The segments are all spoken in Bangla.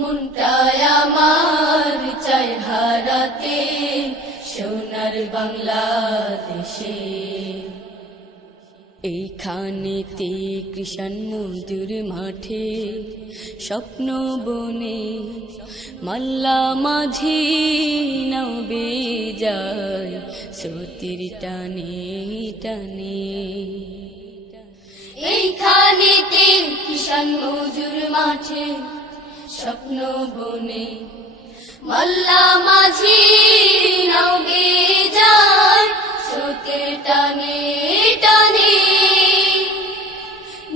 মনটায় আমার চাই হারাতে, সোনার বাংলাদেশে। এইখানেতে কৃষণ মজুর মাঠে, স্বপ্ন বনে মাল্লা মাঝি নবে যায় সতীর টানে টানে। এইখানেতে কৃষণ মজুর মাঠে স্বপ্ন বনে। মাল্লা মাঝি নবে যায় সতীর টানে টানে।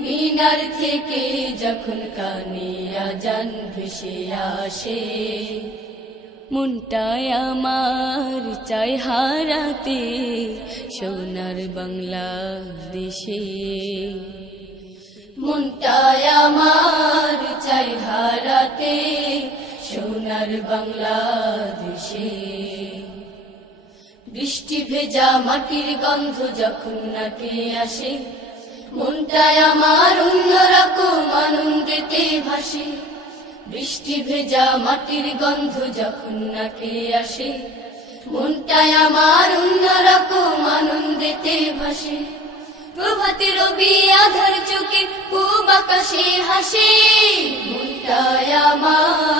মিনার থেকে যখন কানে আজান ভেসে আসে মনটায় আমার চাই হারাতে সোনার বাংলাদেশে। মনটায় সোনার বাংলাদেশে। বৃষ্টি ভেজা মাটির গন্ধ যখন নাকে আসে মনটায় আমার অন্যরকম আনন্দেতে ভাসে। বৃষ্টি ভেজা মাটির গন্ধ যখন নাকে আসে মনটায় আমার অন্যরকম আনন্দেতে ভাসে। প্রভাতে রবি আধার চোখে পূব আকাশে হাসে, মনটায় আমার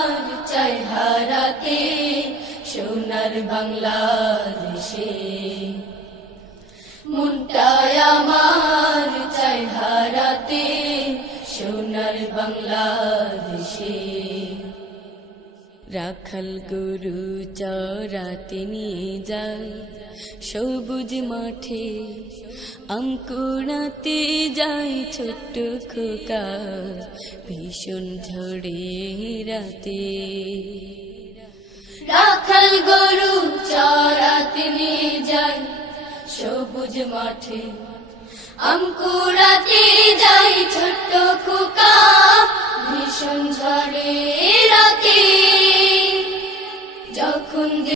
হারাতে সোনার বাংলাদেশে। মনটায় আমার চাই হারাতে সোনার বাংলাদেশে। রাখাল গরু চরাতে নিয়ে যায়, সবুজ মাঠে আঙ্কুড়াতে যায় ছোট্ট খোকা, ভীষণ ঝড়ে রাতে। গরু চরাতে নিয়ে যাই সবুজ মাঠে। আমকুড়াতে যাই ছোট্ট কুকা ভীষণ ঝড়ে রাতে। যখন